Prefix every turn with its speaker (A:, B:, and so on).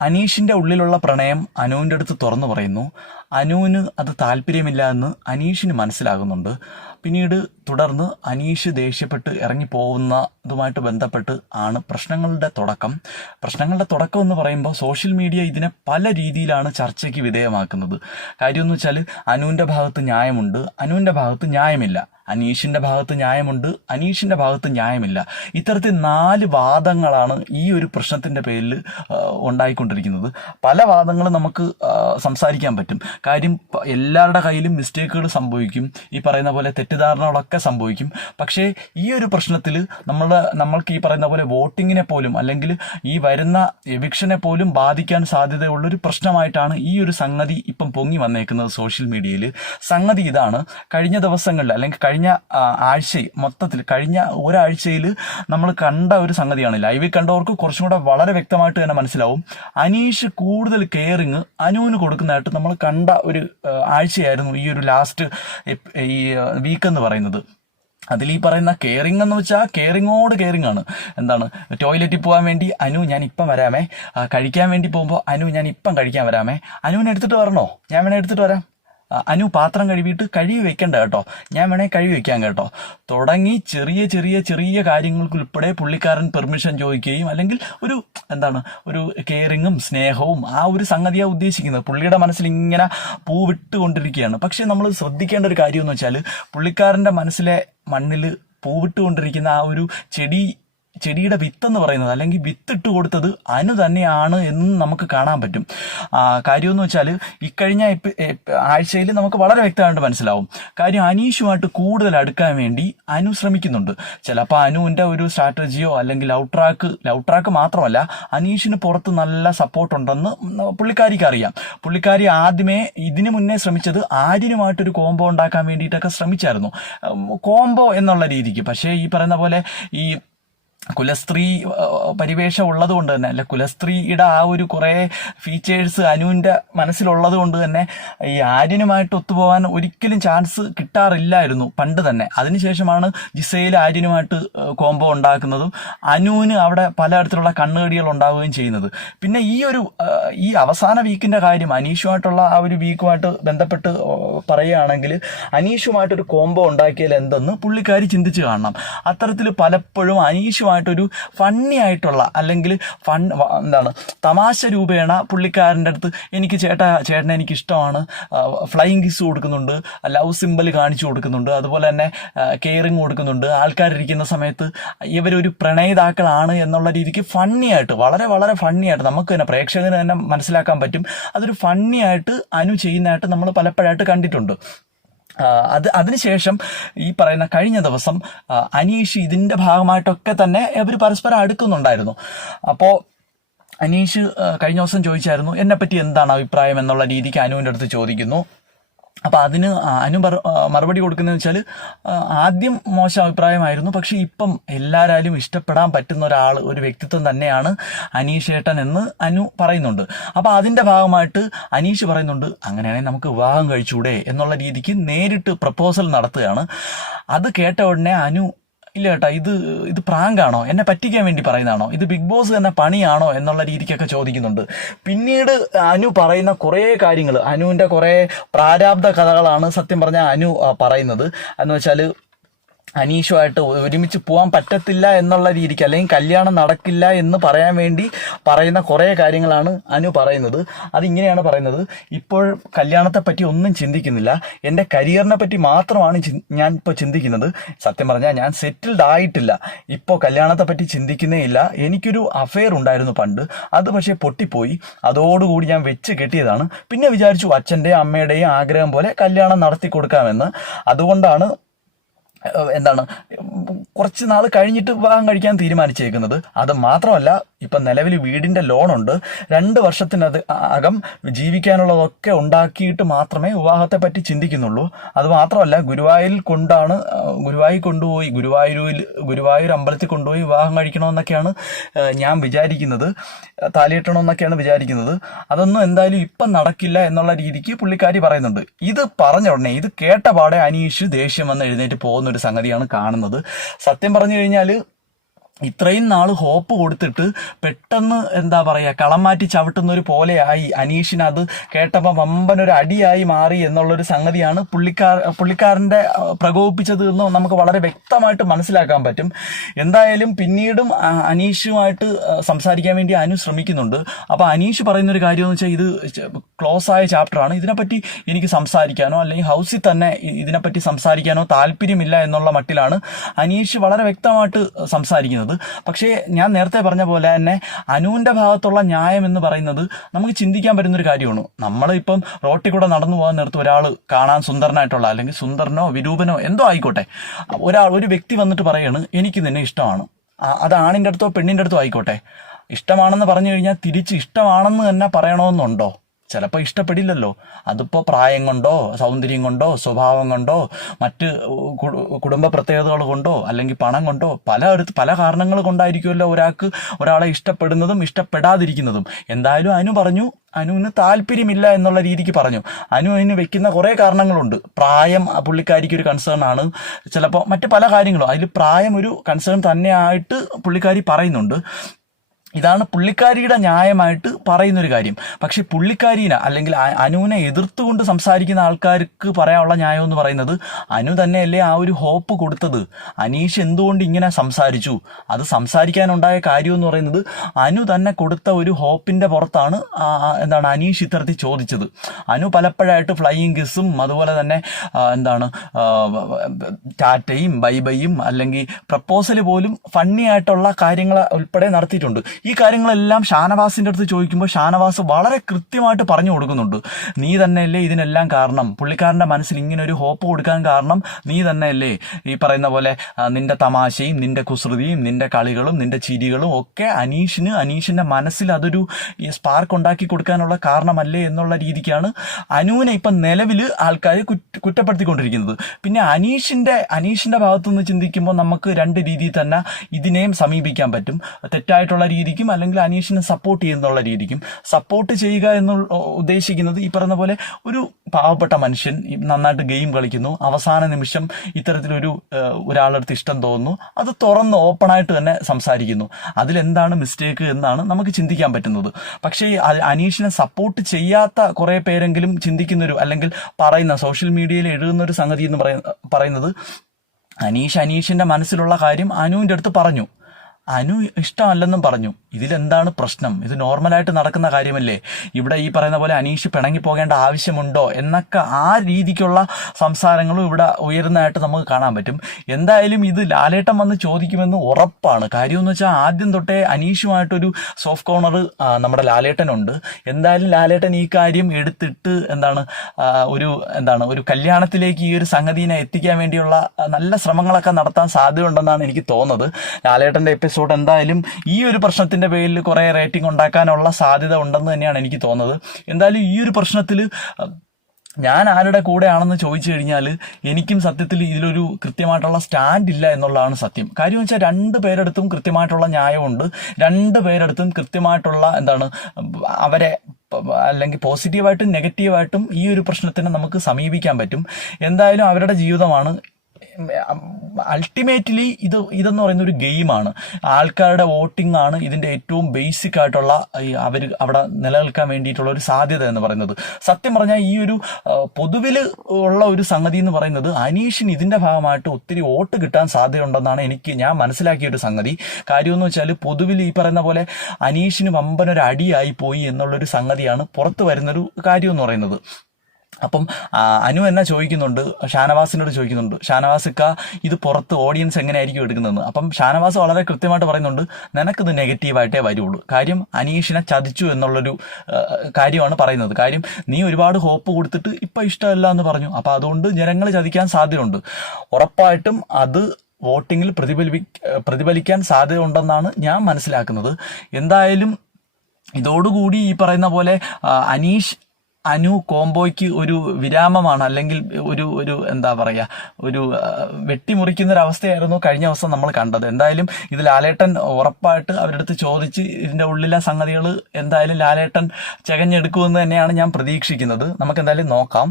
A: അനീഷിന്റെ ഉള്ളിലുള്ള പ്രണയം അനുവിന്റെ അടുത്ത് തുറന്നു പറയുന്നു. അനുവിന് അത് താല്പര്യമില്ല എന്ന് അനീഷിന് മനസ്സിലാകുന്നുണ്ട്. പിന്നീട് തുടർന്ന് അനീഷ് ദേഷ്യപ്പെട്ട് ഇറങ്ങിപ്പോകുന്നതുമായിട്ട് ബന്ധപ്പെട്ട് ആണ് പ്രശ്നങ്ങളുടെ തുടക്കം. പ്രശ്നങ്ങളുടെ തുടക്കം എന്ന് പറയുമ്പോൾ സോഷ്യൽ മീഡിയ ഇതിനെ പല രീതിയിലാണ് ചർച്ചയ്ക്ക് വിധേയമാക്കുന്നത്. കാര്യമെന്ന് വെച്ചാൽ അനുവിന്റെ ഭാഗത്ത് ന്യായമുണ്ട്. അനുവിന്റെ ഭാഗത്ത് ന്യായമില്ല. അനീഷിന്റെ ഭാഗത്ത് ന്യായമുണ്ട് അനീഷിന്റെ ഭാഗത്ത് ന്യായമില്ല. ഇത്തരത്തിൽ നാല് വാദങ്ങളാണ് ഈ ഒരു പ്രശ്നത്തിന്റെ പേരിൽ ഉണ്ടായിക്കൊണ്ടിരിക്കുന്നത്. പല വാദങ്ങളും നമുക്ക് സംസാരിക്കാൻ പറ്റും. കാര്യം എല്ലാവരുടെ കയ്യിലും മിസ്റ്റേക്കുകൾ സംഭവിക്കും. ഈ പറയുന്ന പോലെ തെറ്റിദ്ധാരണകളൊക്കെ സംഭവിക്കും. പക്ഷേ ഈ ഒരു പ്രശ്നത്തിൽ നമ്മൾ നമ്മൾക്ക് ഈ പറയുന്ന പോലെ വോട്ടിങ്ങിനെ പോലും അല്ലെങ്കിൽ ഈ വരുന്ന എവിക്ഷനെ പോലും ബാധിക്കാൻ സാധ്യതയുള്ളൊരു പ്രശ്നമായിട്ടാണ് ഈ ഒരു സംഗതി ഇപ്പം പൊങ്ങി വന്നേക്കുന്നത് സോഷ്യൽ മീഡിയയിൽ സംഗതി ഇതാണ്. കഴിഞ്ഞ ദിവസങ്ങളിൽ അല്ലെങ്കിൽ കഴിഞ്ഞ ആ, ആഴ്ചയിൽ മൊത്തത്തിൽ കഴിഞ്ഞ ഒരാഴ്ചയിൽ നമ്മൾ കണ്ട ഒരു സംഗതിയാണ് ലൈവിൽ കണ്ടവർക്ക് കുറച്ചും കൂടെ വളരെ വ്യക്തമായിട്ട് തന്നെ മനസ്സിലാവും. അനീഷ് കൂടുതൽ കെയറിങ് അനുവിന് കൊടുക്കുന്നതായിട്ട് നമ്മൾ കണ്ട ഒരു ആഴ്ചയായിരുന്നു ഈ ഒരു ലാസ്റ്റ് ഈ വീക്ക് എന്ന് പറയുന്നത്. അതിൽ ഈ പറയുന്ന കെയറിംഗ് എന്ന് വെച്ചാൽ കെയറിങ്ങോട് കെയറിംഗ് ആണ്. എന്താണ്? ടോയ്ലറ്റിൽ പോകാൻ വേണ്ടി അനു ഞാൻ ഇപ്പം വരാമേ. കഴിക്കാൻ വേണ്ടി പോകുമ്പോൾ അനു ഞാൻ ഇപ്പം കഴിക്കാൻ വരാമേ. അനുവിനെ എടുത്തിട്ട് വരണോ? ഞാൻ വേണേ എടുത്തിട്ട് വരാം. അനു പാത്രം കഴുകിയിട്ട് കഴുകി വെക്കണ്ട കേട്ടോ. ഞാൻ വേണേൽ കഴുകി വെക്കാം കേട്ടോ. തുടങ്ങി ചെറിയ ചെറിയ ചെറിയ കാര്യങ്ങൾക്ക് ഉൾപ്പെടെ പുള്ളിക്കാരൻ പെർമിഷൻ ചോദിക്കുകയും അല്ലെങ്കിൽ ഒരു എന്താണ് ഒരു കെയറിങ്ങും സ്നേഹവും ആ ഒരു സംഗതിയാണ് ഉദ്ദേശിക്കുന്നത്. പുള്ളിയുടെ മനസ്സിൽ ഇങ്ങനെ പൂവിട്ടുകൊണ്ടിരിക്കുകയാണ് പക്ഷേ നമ്മൾ ശ്രദ്ധിക്കേണ്ട ഒരു കാര്യം എന്ന് വെച്ചാൽ പുള്ളിക്കാരന്റെ മനസ്സിലെ മണ്ണിൽ പൂവിട്ടുകൊണ്ടിരിക്കുന്ന ആ ഒരു ചെടി ചെടിയുടെ വിത്ത് എന്ന് പറയുന്നത് അല്ലെങ്കിൽ വിത്തിട്ട് കൊടുത്തത് അനു തന്നെയാണ് എന്ന് നമുക്ക് കാണാൻ പറ്റും. കാര്യമെന്ന് വെച്ചാൽ ഇക്കഴിഞ്ഞ ആഴ്ചയിൽ നമുക്ക് വളരെ വ്യക്തമായിട്ട് മനസ്സിലാവും. കാര്യം അനീഷുമായിട്ട് കൂടുതൽ അടുക്കാൻ വേണ്ടി അനു ശ്രമിക്കുന്നുണ്ട്. ചിലപ്പോൾ അനുവിന്റെ ഒരു സ്ട്രാറ്റജിയോ അല്ലെങ്കിൽ ലവ് ട്രാക്ക് ലവ് ട്രാക്ക് മാത്രമല്ല അനീഷിന് പുറത്ത് നല്ല സപ്പോർട്ട് ഉണ്ടെന്ന് പുള്ളിക്കാരിക്ക് അറിയാം. പുള്ളിക്കാരി ആദ്യമേ ഇതിനു മുന്നേ ശ്രമിച്ചത് ആര്യനുമായിട്ടൊരു കോംബോ ഉണ്ടാക്കാൻ വേണ്ടിയിട്ടൊക്കെ ശ്രമിച്ചായിരുന്നു. കോംബോ എന്നുള്ള രീതിക്ക്. പക്ഷേ ഈ പറയുന്ന പോലെ ഈ കുലസ്ത്രീ പരിവേഷം ഉള്ളത് കൊണ്ട് തന്നെ അല്ല കുലസ്ത്രീയുടെ ആ ഒരു കുറേ ഫീച്ചേഴ്സ് അനുവിന്റെ മനസ്സിലുള്ളത് കൊണ്ട് തന്നെ ഈ ആര്യനുമായിട്ട് ഒത്തുപോകാൻ ഒരിക്കലും ചാൻസ് കിട്ടാറില്ലായിരുന്നു പണ്ട് തന്നെ. അതിനുശേഷമാണ് ജിസയിൽ ആര്യനുമായിട്ട് കോംബോ ഉണ്ടാക്കുന്നതും അനുവിന് അവിടെ പലതരത്തിലുള്ള കണ്ണുകടികൾ ഉണ്ടാവുകയും ചെയ്യുന്നത്. പിന്നെ ഈ ഒരു ഈ അവസാന വീക്കിന്റെ കാര്യം അനീഷുമായിട്ടുള്ള ആ ഒരു വീക്കുമായിട്ട് ബന്ധപ്പെട്ട് പറയുകയാണെങ്കിൽ അനീഷുമായിട്ടൊരു കോംബോ ഉണ്ടാക്കിയാൽ എന്തെന്ന് പുള്ളിക്കാരി ചിന്തിച്ച് കാണണം. അത്തരത്തിൽ പലപ്പോഴും അനീഷുമായിട്ടൊരു ഫണ്ണി ആയിട്ടുള്ള അല്ലെങ്കിൽ ഫൺ എന്താണ് തമാശ രൂപേണ പുള്ളിക്കാരന്റെ അടുത്ത് എനിക്ക് ചേട്ട ചേട്ടനെ എനിക്ക് ഇഷ്ടമാണ് ഫ്ലൈയിങ് കിസ് കൊടുക്കുന്നുണ്ട്. ലവ് സിമ്പൽ കാണിച്ചു കൊടുക്കുന്നുണ്ട്. അതുപോലെ തന്നെ കെയറിങ് കൊടുക്കുന്നുണ്ട്. ആൾക്കാരിരിക്കുന്ന സമയത്ത് ഇവരൊരു പ്രണയിതാക്കളാണ് എന്നുള്ള രീതിക്ക് ഫണ്ണി ആയിട്ട് വളരെ വളരെ ഫണ്ണി ആയിട്ട് നമുക്ക് തന്നെ പ്രേക്ഷകന് തന്നെ മനസ്സിലാക്കാൻ പറ്റും. അതൊരു ഫണ്ണി ആയിട്ട് അനു ചെയ്യുന്നതായിട്ട് നമ്മൾ പലപ്പോഴായിട്ട് കണ്ടിട്ടുണ്ട്. അത് അതിനുശേഷം ഈ പറയുന്ന കഴിഞ്ഞ ദിവസം അനീഷ് ഇതിന്റെ ഭാഗമായിട്ടൊക്കെ തന്നെ അവർ പരസ്പരം അടുക്കുന്നുണ്ടായിരുന്നു. അപ്പോൾ അനീഷ് കഴിഞ്ഞ ദിവസം ചോദിച്ചായിരുന്നു എന്നെപ്പറ്റി എന്താണ് അഭിപ്രായം? എന്നുള്ള രീതിക്ക് അനുവിന്റെ അടുത്ത് ചോദിക്കുന്നു. അപ്പോൾ അതിന് അനു മറുപടി കൊടുക്കുന്നത് വെച്ചാൽ ആദ്യം മോശം അഭിപ്രായമായിരുന്നു. പക്ഷെ ഇപ്പം എല്ലാവരാലും ഇഷ്ടപ്പെടാൻ പറ്റുന്ന ഒരാൾ ഒരു വ്യക്തിത്വം തന്നെയാണ് അനീഷ് ഏട്ടൻ എന്ന് അനു പറയുന്നുണ്ട്. അപ്പോൾ അതിന്റെ ഭാഗമായിട്ട് അനീഷ് പറയുന്നുണ്ട് അങ്ങനെയാണെങ്കിൽ നമുക്ക് വിവാഹം കഴിച്ചൂടെ എന്നുള്ള രീതിക്ക് നേരിട്ട് പ്രപ്പോസൽ നടത്തുകയാണ്. അത് കേട്ട ഉടനെ അനു ഇല്ല ചേട്ടാ ഇത് ഇത് പ്രാങ്കാണോ? എന്നെ പറ്റിക്കാൻ വേണ്ടി പറയുന്നതാണോ? ഇത് ബിഗ് ബോസ് എന്ന പണിയാണോ എന്നുള്ള രീതിക്കൊക്കെ ചോദിക്കുന്നുണ്ട്. പിന്നീട് അനു പറയുന്ന കുറേ കാര്യങ്ങൾ അനുവിന്റെ കുറേ പ്രാരാബ്ധ കഥകളാണ് സത്യം പറഞ്ഞാൽ അനു പറയുന്നത്. എന്ന് വെച്ചാൽ അനീഷുമായിട്ട് ഒരുമിച്ച് പോകാൻ പറ്റത്തില്ല എന്നുള്ള രീതിക്ക് അല്ലെങ്കിൽ കല്യാണം നടക്കില്ല എന്ന് പറയാൻ വേണ്ടി പറയുന്ന കുറേ കാര്യങ്ങളാണ് അനു പറയുന്നത്. അതിങ്ങനെയാണ് പറയുന്നത്. ഇപ്പോൾ കല്യാണത്തെ പറ്റി ഒന്നും ചിന്തിക്കുന്നില്ല. എന്റെ കരിയറിനെ പറ്റി മാത്രമാണ് ഞാൻ ഇപ്പോൾ ചിന്തിക്കുന്നത്. സത്യം പറഞ്ഞാൽ ഞാൻ സെറ്റിൽഡ് ആയിട്ടില്ല. ഇപ്പോൾ കല്യാണത്തെ പറ്റി ചിന്തിക്കുന്നേ ഇല്ല. എനിക്കൊരു അഫെയർ ഉണ്ടായിരുന്നു പണ്ട്. അത് പക്ഷേ പൊട്ടിപ്പോയി. അതോടുകൂടി ഞാൻ വെച്ച് കെട്ടിയതാണ്. പിന്നെ വിചാരിച്ചു അച്ഛന്റെയും അമ്മയുടെയും ആഗ്രഹം പോലെ കല്യാണം നടത്തി കൊടുക്കാമെന്ന്. അതുകൊണ്ടാണ് എന്താണ് കുറച്ച് നാൾ കഴിഞ്ഞിട്ട് വിവാഹം കഴിക്കാൻ തീരുമാനിച്ചേക്കുന്നത്. അത് മാത്രമല്ല ഇപ്പം നിലവിൽ വീടിന്റെ ലോണുണ്ട്. രണ്ട് വർഷത്തിനത് അകം ജീവിക്കാനുള്ളതൊക്കെ ഉണ്ടാക്കിയിട്ട് മാത്രമേ വിവാഹത്തെ പറ്റി ചിന്തിക്കുന്നുള്ളൂ. അത് മാത്രമല്ല ഗുരുവായൂരിൽ കൊണ്ടാണ് ഗുരുവായൂർ കൊണ്ടുപോയി ഗുരുവായൂരിൽ ഗുരുവായൂർ അമ്പലത്തിൽ കൊണ്ടുപോയി വിവാഹം കഴിക്കണമെന്നൊക്കെയാണ് ഞാൻ വിചാരിക്കുന്നത്. താലിയിട്ടണമെന്നൊക്കെയാണ് വിചാരിക്കുന്നത്. അതൊന്നും എന്തായാലും ഇപ്പം നടക്കില്ല എന്നുള്ള രീതിക്ക് പുള്ളിക്കാരി പറയുന്നുണ്ട്. ഇത് പറഞ്ഞ ഉടനെ ഇത് കേട്ട പാടെ അനീഷ് ദേഷ്യം വന്ന് എഴുന്നേറ്റ് പോകുന്ന ഒരു സംഗതിയാണ് കാണുന്നത്. സത്യം പറഞ്ഞു കഴിഞ്ഞാൽ ഇത്രയും നാൾ ഹോപ്പ് കൊടുത്തിട്ട് പെട്ടെന്ന് എന്താ പറയുക കളം മാറ്റി ചവിട്ടുന്ന ഒരു പോലെയായി അനീഷിന് അത് കേട്ടപ്പോൾ വമ്പനൊരു അടിയായി മാറി എന്നുള്ളൊരു സംഗതിയാണ് പുള്ളിക്കാർ പുള്ളിക്കാരന്റെ പ്രകോപിപ്പിച്ചത് എന്ന് നമുക്ക് വളരെ വ്യക്തമായിട്ട് മനസ്സിലാക്കാൻ പറ്റും. എന്തായാലും പിന്നീടും അനീഷുമായിട്ട് സംസാരിക്കാൻ വേണ്ടി അനു ശ്രമിക്കുന്നുണ്ട്. അപ്പോൾ അനീഷ് പറയുന്നൊരു കാര്യം എന്ന് വെച്ചാൽ ഇത് ക്ലോസ് ആയ ചാപ്റ്ററാണ്. ഇതിനെപ്പറ്റി എനിക്ക് സംസാരിക്കാനോ അല്ലെങ്കിൽ ഹൗസിൽ തന്നെ ഇതിനെപ്പറ്റി സംസാരിക്കാനോ താല്പര്യമില്ല എന്നുള്ള മട്ടിലാണ് അനീഷ് വളരെ വ്യക്തമായിട്ട് സംസാരിക്കുന്നത്. പക്ഷേ ഞാൻ നേരത്തെ പറഞ്ഞ പോലെ തന്നെ അനുവിന്റെ ഭാഗത്തുള്ള ന്യായം എന്ന് പറയുന്നത് നമുക്ക് ചിന്തിക്കാൻ പറ്റുന്നൊരു കാര്യമാണ്. നമ്മളിപ്പം റോട്ടിൽ കൂടെ നടന്നു പോകാൻ നേരത്ത് ഒരാൾ കാണാൻ സുന്ദരനായിട്ടുള്ള അല്ലെങ്കിൽ സുന്ദരനോ വിരൂപനോ എന്തോ ആയിക്കോട്ടെ. ഒരാൾ ഒരു വ്യക്തി വന്നിട്ട് പറയാണ് എനിക്ക് നിന്നെ ഇഷ്ടമാണ്. അത് ആണിന്റെ അടുത്തോ പെണ്ണിന്റെ അടുത്തോ ആയിക്കോട്ടെ. ഇഷ്ടമാണെന്ന് പറഞ്ഞു കഴിഞ്ഞാൽ തിരിച്ച് ഇഷ്ടമാണെന്ന് തന്നെ പറയണമെന്നുണ്ടോ ചിലപ്പോൾ ഇഷ്ടപ്പെടില്ലല്ലോ. അതിപ്പോൾ പ്രായം കൊണ്ടോ സൗന്ദര്യം കൊണ്ടോ സ്വഭാവം കൊണ്ടോ മറ്റ് കുടുംബ പ്രത്യേകതകൾ കൊണ്ടോ അല്ലെങ്കിൽ പണം കൊണ്ടോ പല പല കാരണങ്ങൾ കൊണ്ടായിരിക്കുമല്ലോ ഒരാൾക്ക് ഒരാളെ ഇഷ്ടപ്പെടുന്നതും ഇഷ്ടപ്പെടാതിരിക്കുന്നതും. എന്തായാലും അനു പറഞ്ഞു അനുവിന് താല്പര്യമില്ല എന്നുള്ള രീതിക്ക് പറഞ്ഞു. അനു അതിന് വെക്കുന്ന കുറേ കാരണങ്ങളുണ്ട്. പ്രായം പുള്ളിക്കാരിക്ക് ഒരു കൺസേൺ ആണ്. ചിലപ്പോൾ മറ്റ് പല കാര്യങ്ങളും. അതിൽ പ്രായം ഒരു കൺസേൺ തന്നെയായിട്ട് പുള്ളിക്കാരി പറയുന്നുണ്ട്. ഇതാണ് പുള്ളിക്കാരിയുടെ ന്യായമായിട്ട് പറയുന്നൊരു കാര്യം. പക്ഷേ പുള്ളിക്കാരീനെ അല്ലെങ്കിൽ അനുവിനെ എതിർത്തുകൊണ്ട് സംസാരിക്കുന്ന ആൾക്കാർക്ക് പറയാനുള്ള ന്യായം എന്ന് പറയുന്നത് അനു തന്നെയല്ലേ ആ ഒരു ഹോപ്പ് കൊടുത്തത്. അനീഷ് എന്തുകൊണ്ട് ഇങ്ങനെ സംസാരിച്ചു? അത് സംസാരിക്കാനുണ്ടായ കാര്യം എന്ന് പറയുന്നത് അനു തന്നെ കൊടുത്ത ഒരു ഹോപ്പിന്റെ പുറത്താണ് എന്താണ് അനീഷ് ഇത്തരത്തിൽ ചോദിച്ചത്. അനു പലപ്പോഴായിട്ട് ഫ്ലൈയിങ് കിസ്സും അതുപോലെ തന്നെ എന്താണ് ടാറ്റയും ടാറ്റയും ബൈബൈയും അല്ലെങ്കിൽ പ്രപ്പോസൽ പോലും ഫണ്ണി ആയിട്ടുള്ള കാര്യങ്ങൾ ഉൾപ്പെടെ നടത്തിയിട്ടുണ്ട്. ഈ കാര്യങ്ങളെല്ലാം ഷാനവാസിന്റെ അടുത്ത് ചോദിക്കുമ്പോൾ ഷാനവാസ് വളരെ കൃത്യമായിട്ട് പറഞ്ഞു കൊടുക്കുന്നുണ്ട്. നീ തന്നെയല്ലേ ഇതിനെല്ലാം കാരണം? പുള്ളിക്കാരന്റെ മനസ്സിൽ ഇങ്ങനെ ഒരു ഹോപ്പ് കൊടുക്കാൻ കാരണം നീ തന്നെയല്ലേ? ഈ പറയുന്ന പോലെ നിന്റെ തമാശയും നിന്റെ കുസൃതിയും നിന്റെ കളികളും നിന്റെ ചിരികളും ഒക്കെ അനീഷിന് അനീഷിന്റെ മനസ്സിൽ അതൊരു സ്പാർക്ക് ഉണ്ടാക്കി കൊടുക്കാനുള്ള കാരണമല്ലേ എന്നുള്ള രീതിക്കാണ് അനുവിനെ ഇപ്പം നിലവിൽ ആൾക്കാർ കുറ്റപ്പെടുത്തിക്കൊണ്ടിരിക്കുന്നത്. പിന്നെ അനീഷിന്റെ അനീഷിന്റെ ഭാഗത്തുനിന്ന് ചിന്തിക്കുമ്പോൾ നമുക്ക് രണ്ട് രീതിയിൽ തന്നെ ഇതിനെയും സമീപിക്കാൻ പറ്റും. തെറ്റായിട്ടുള്ള രീതിക്കും അല്ലെങ്കിൽ അനീഷിനെ സപ്പോർട്ട് ചെയ്യുന്നുള്ള രീതിക്കും സപ്പോർട്ട് ചെയ്യുക എന്ന് ഉദ്ദേശിക്കുന്നത് ഈ പറഞ്ഞ പോലെ ഒരു പാവപ്പെട്ട മനുഷ്യൻ നന്നായിട്ട് ഗെയിം കളിക്കുന്നു. അവസാന നിമിഷം ഇത്തരത്തിലൊരു ഒരാളടുത്ത് ഇഷ്ടം തോന്നുന്നു. അത് തുറന്ന് ഓപ്പണായിട്ട് തന്നെ സംസാരിക്കുന്നു. അതിലെന്താണ് മിസ്റ്റേക്ക് എന്നാണ് നമുക്ക് ചിന്തിക്കാൻ പറ്റുന്നത്. പക്ഷേ അനീഷിനെ സപ്പോർട്ട് ചെയ്യാത്ത കുറേ പേരെങ്കിലും ചിന്തിക്കുന്നൊരു അല്ലെങ്കിൽ പറയുന്ന സോഷ്യൽ മീഡിയയിൽ എഴുതുന്ന ഒരു സംഗതി എന്ന് പറയുന്നത് അനീഷ് അനീഷിന്റെ മനസ്സിലുള്ള കാര്യം അനുവിന്റെ അടുത്ത് പറഞ്ഞു. അനു ഇഷ്ടമല്ലെന്നും പറഞ്ഞു. ഇതിലെന്താണ് പ്രശ്നം? ഇത് നോർമലായിട്ട് നടക്കുന്ന കാര്യമല്ലേ? ഇവിടെ ഈ പറയുന്ന പോലെ അനീഷ് പിണങ്ങി പോകേണ്ട ആവശ്യമുണ്ടോ? എന്നൊക്കെ ആ രീതിക്കുള്ള സംസാരങ്ങളും ഇവിടെ ഉയരുന്നതായിട്ട് നമുക്ക് കാണാൻ പറ്റും. എന്തായാലും ഇത് ലാലേട്ടം വന്ന് ചോദിക്കുമെന്ന് ഉറപ്പാണ്. കാര്യമെന്ന് വെച്ചാൽ ആദ്യം തൊട്ടേ അനീഷുമായിട്ടൊരു സോഫ്റ്റ് കോർണർ നമ്മുടെ ലാലേട്ടനുണ്ട്. എന്തായാലും ലാലേട്ടൻ ഈ കാര്യം എടുത്തിട്ട് എന്താണ് ഒരു എന്താണ് ഒരു കല്യാണത്തിലേക്ക് ഈ ഒരു സംഗതിനെ എത്തിക്കാൻ വേണ്ടിയുള്ള നല്ല ശ്രമങ്ങളൊക്കെ നടത്താൻ സാധ്യതയുണ്ടെന്നാണ് എനിക്ക് തോന്നുന്നത്. ലാലേട്ടന്റെ എപ്പിസോഡ് എന്തായാലും ഈ ഒരു പ്രശ്നത്തിന്റെ പേരിൽ കുറേ റേറ്റിംഗ് ഉണ്ടാക്കാനുള്ള സാധ്യത ഉണ്ടെന്ന് തന്നെയാണ് എനിക്ക് തോന്നുന്നത്. എന്തായാലും ഈ ഒരു പ്രശ്നത്തിൽ ഞാൻ ആരുടെ കൂടെയാണെന്ന് ചോദിച്ചു കഴിഞ്ഞാൽ എനിക്കും സത്യത്തിൽ ഇതിലൊരു കൃത്യമായിട്ടുള്ള സ്റ്റാൻഡ് ഇല്ല എന്നുള്ളതാണ് സത്യം. കാര്യം വെച്ചാൽ രണ്ട് പേരെടുത്തും കൃത്യമായിട്ടുള്ള ന്യായമുണ്ട്. രണ്ട് പേരെടുത്തും കൃത്യമായിട്ടുള്ള എന്താണ് അവരെ അല്ലെങ്കിൽ പോസിറ്റീവായിട്ടും നെഗറ്റീവായിട്ടും ഈ ഒരു പ്രശ്നത്തിനെ നമുക്ക് സമീപിക്കാൻ പറ്റും. എന്തായാലും അവരുടെ ജീവിതമാണ് അൾട്ടിമേറ്റ്ലി ഇത് ഇതെന്ന് പറയുന്ന ഒരു ഗെയിമാണ്. ആൾക്കാരുടെ വോട്ടിംഗ് ആണ് ഇതിന്റെ ഏറ്റവും ബേസിക് ആയിട്ടുള്ള അവർ അവിടെ നിലനിൽക്കാൻ വേണ്ടിയിട്ടുള്ള ഒരു സാധ്യത എന്ന് പറയുന്നത്. സത്യം പറഞ്ഞാൽ ഈ ഒരു പൊതുവിൽ ഉള്ള ഒരു സംഗതി എന്ന് പറയുന്നത് അനീഷിന് ഇതിന്റെ ഭാഗമായിട്ട് ഒത്തിരി വോട്ട് കിട്ടാൻ സാധ്യതയുണ്ടെന്നാണ് എനിക്ക് ഞാൻ മനസ്സിലാക്കിയ ഒരു സംഗതി. കാര്യമെന്ന് വെച്ചാൽ പൊതുവിൽ ഈ പറയുന്ന പോലെ അനീഷിന് വമ്പനൊരു അടിയായി പോയി എന്നുള്ളൊരു സംഗതിയാണ് പുറത്തു വരുന്നൊരു കാര്യം എന്ന് പറയുന്നത്. അപ്പം അനു എന്നെ ചോദിക്കുന്നുണ്ട്? ഷാനവാസിനോട് ചോദിക്കുന്നുണ്ട്. ഷാനവാസിക്ക ഇത് പുറത്ത് ഓഡിയൻസ് എങ്ങനെയായിരിക്കും എടുക്കുന്നതെന്ന്? അപ്പം ഷാനവാസ് വളരെ കൃത്യമായിട്ട് പറയുന്നുണ്ട് നിനക്കിത് നെഗറ്റീവായിട്ടേ വരുള്ളൂ. കാര്യം അനീഷിനെ ചതിച്ചു എന്നുള്ളൊരു കാര്യമാണ് പറയുന്നത്. കാര്യം നീ ഒരുപാട് ഹോപ്പ് കൊടുത്തിട്ട് ഇപ്പം ഇഷ്ടമല്ല എന്ന് പറഞ്ഞു. അപ്പം അതുകൊണ്ട് ജനങ്ങൾ ചതിക്കാൻ സാധ്യതയുണ്ട്. ഉറപ്പായിട്ടും അത് വോട്ടിങ്ങിൽ പ്രതിഫലി പ്രതിഫലിക്കാൻ സാധ്യതയുണ്ടെന്നാണ് ഞാൻ മനസ്സിലാക്കുന്നത്. എന്തായാലും ഇതോടുകൂടി ഈ പറയുന്ന പോലെ അനീഷ് അനു കോംബോയ്ക്ക് ഒരു വിരാമമാണ് അല്ലെങ്കിൽ ഒരു ഒരു എന്താ പറയുക ഒരു വെട്ടിമുറിക്കുന്ന ഒരു അവസ്ഥയായിരുന്നു കഴിഞ്ഞ ദിവസം നമ്മൾ കണ്ടത്. എന്തായാലും ഇത് ലാലേട്ടൻ ഉറപ്പായിട്ട് അവരുടെ അടുത്ത് ചോദിച്ച് ഇതിന്റെ ഉള്ളിലെ സംഗതികൾ എന്തായാലും ലാലേട്ടൻ ചകഞ്ഞെടുക്കുമെന്ന് തന്നെയാണ് ഞാൻ പ്രതീക്ഷിക്കുന്നത്. നമുക്ക് എന്തായാലും നോക്കാം.